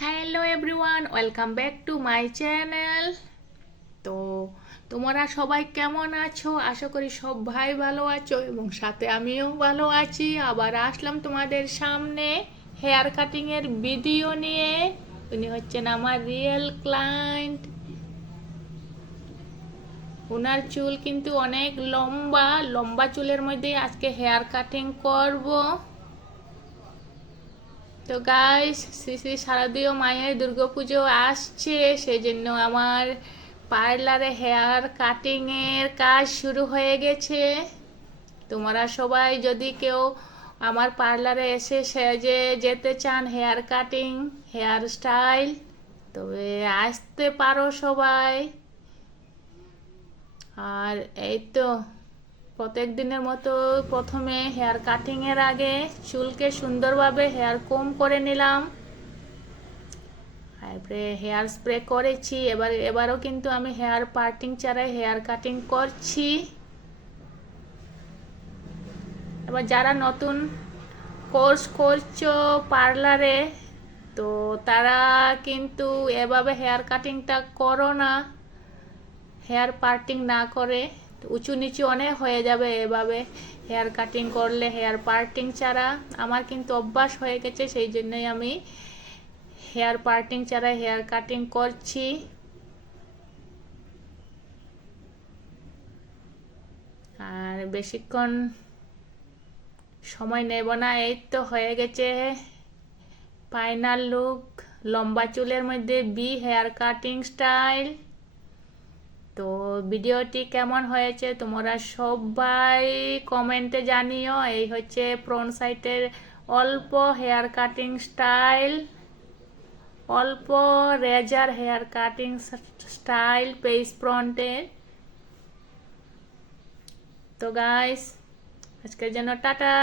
Hello everyone, welcome back to my channel. তো তোমরা সবাই কেমন আছো? আশা করি সব ভাই ভালো আছো এবং সাথে আমিও ভালো আছি। আবার আসলাম তোমাদের সামনে হেয়ার কাটিংয়ের ভিডিও নিয়ে। উনি হচ্ছেন আমার রিয়েল ক্লায়েন্ট। ওনার চুল কিন্তু অনেক লম্বা লম্বা চুলের মধ্যে আজকে হেয়ার কাটিং করব। তো গাইস, শ্রী শ্রী শারদীয় মায়ের দুর্গাপুজো আসছে, সেজন্য আমার পার্লারে হেয়ার কাটিংয়ের কাজ শুরু হয়ে গেছে। তোমরা সবাই যদি কেউ আমার পার্লারে এসে সেজে যেতে চান, হেয়ার কাটিং হেয়ার স্টাইল, তবে আসতে পারো সবাই। আর এই তো প্রত্যেক দিনের মতো প্রথমে হেয়ার কাটিংয়ের আগে চুলকে সুন্দরভাবে হেয়ার কম করে নিলাম, তারপরে হেয়ার স্প্রে করেছি। এবারও কিন্তু আমি হেয়ার পার্টিং ছাড়াই হেয়ার কাটিং করছি। এবার যারা নতুন কোর্স করছো পার্লারে, তো তারা কিন্তু এভাবে হেয়ার কাটিংটা করো না। হেয়ার পার্টিং না করে উঁচু নিচু অনেক হয়ে যাবে এভাবে হেয়ার কাটিং করলে। হেয়ার পার্টিং ছাড়া আমার কিন্তু অভ্যাস হয়ে গেছে, সেই জন্যই আমি হেয়ার পার্টিং ছাড়া হেয়ার কাটিং করছি। আর বেশিক্ষণ সময় নেব না, এই তো হয়ে গেছে ফাইনাল লুক। লম্বা চুলের মধ্যে বি হেয়ার কাটিং স্টাইল। তো ভিডিওটি কেমন হয়েছে তোমরা সবাই কমেন্টে জানিও। এই হচ্ছে ফ্রন্ট সাইডের অল্প হেয়ার কাটিং স্টাইল, অল্প রেজার হেয়ার কাটিং স্টাইল পেস ফ্রন্টের। তো গাইস, আজকের জন্য টাটা।